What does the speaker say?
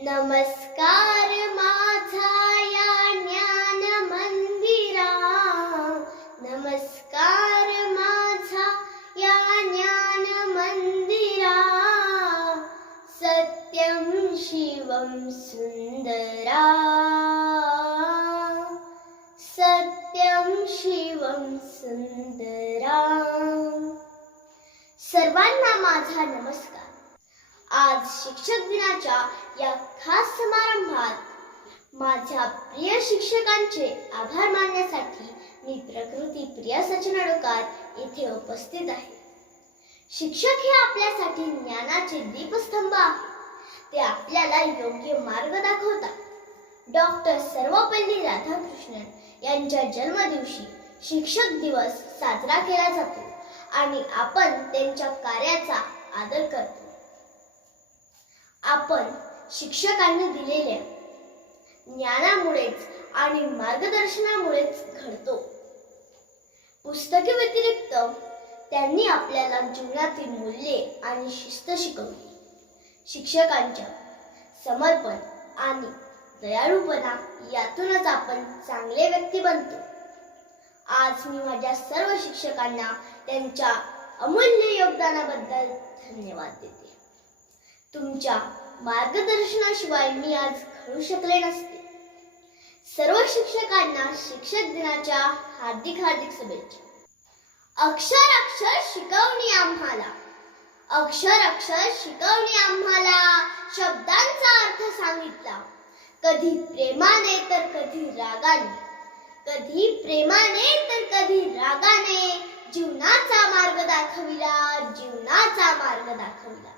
नमस्कार माझा या ज्ञान मंदिरा. नमस्कार माझा या ज्ञान मंदिरा. सत्यम शिवम सुंदरा. सत्यम शिवम सुंदरा. सर्वांना माझा नमस्कार. आज शिक्षक दिनाच्या या खास समारंभात माझ्या प्रिय शिक्षकांचे आभार मानण्यासाठी मी प्रकृती प्रिया सचिन अडोकार येथे उपस्थित आहे. शिक्षक हे आपल्यासाठी ज्ञानाचे दीपस्तंभ आहे ते आपल्याला योग्य मार्ग दाखवतात. डॉक्टर सर्वपल्ली राधाकृष्णन यांच्या जन्मदिवशी शिक्षक दिवस साजरा केला जातो आणि आपण त्यांच्या कार्याचा आदर करतो. आपण शिक्षकांनी दिलेल्या ज्ञानामुळेच आणि मार्गदर्शनामुळेच घडतो. पुस्तके व्यतिरिक्त त्यांनी आपल्याला जीवनातील मूल्ये आणि शिस्त शिकवली. शिक्षकांच्या समर्पण आणि दयाळूपणा यातूनच आपण चांगले व्यक्ती बनतो. आज मी माझ्या सर्व शिक्षकांना त्यांच्या अमूल्य योगदानाबद्दल धन्यवाद देते. तुमच्या मार्गदर्शनाशिवाय मी आज घडू शकले नसते. सर्व शिक्षकांना शिक्षक दिनाच्या हार्दिक हार्दिक शुभेच्छा. अक्षर अक्षर शिकवणी आम्हाला. अक्षर अक्षर शिकवणी आम्हाला. शब्दांचा अर्थ सांगितला. कधी प्रेमाने तर कधी रागाने. कधी प्रेमाने तर कधी रागाने जीवनाचा मार्ग दाखविला जीवनाचा मार्ग दाखविला.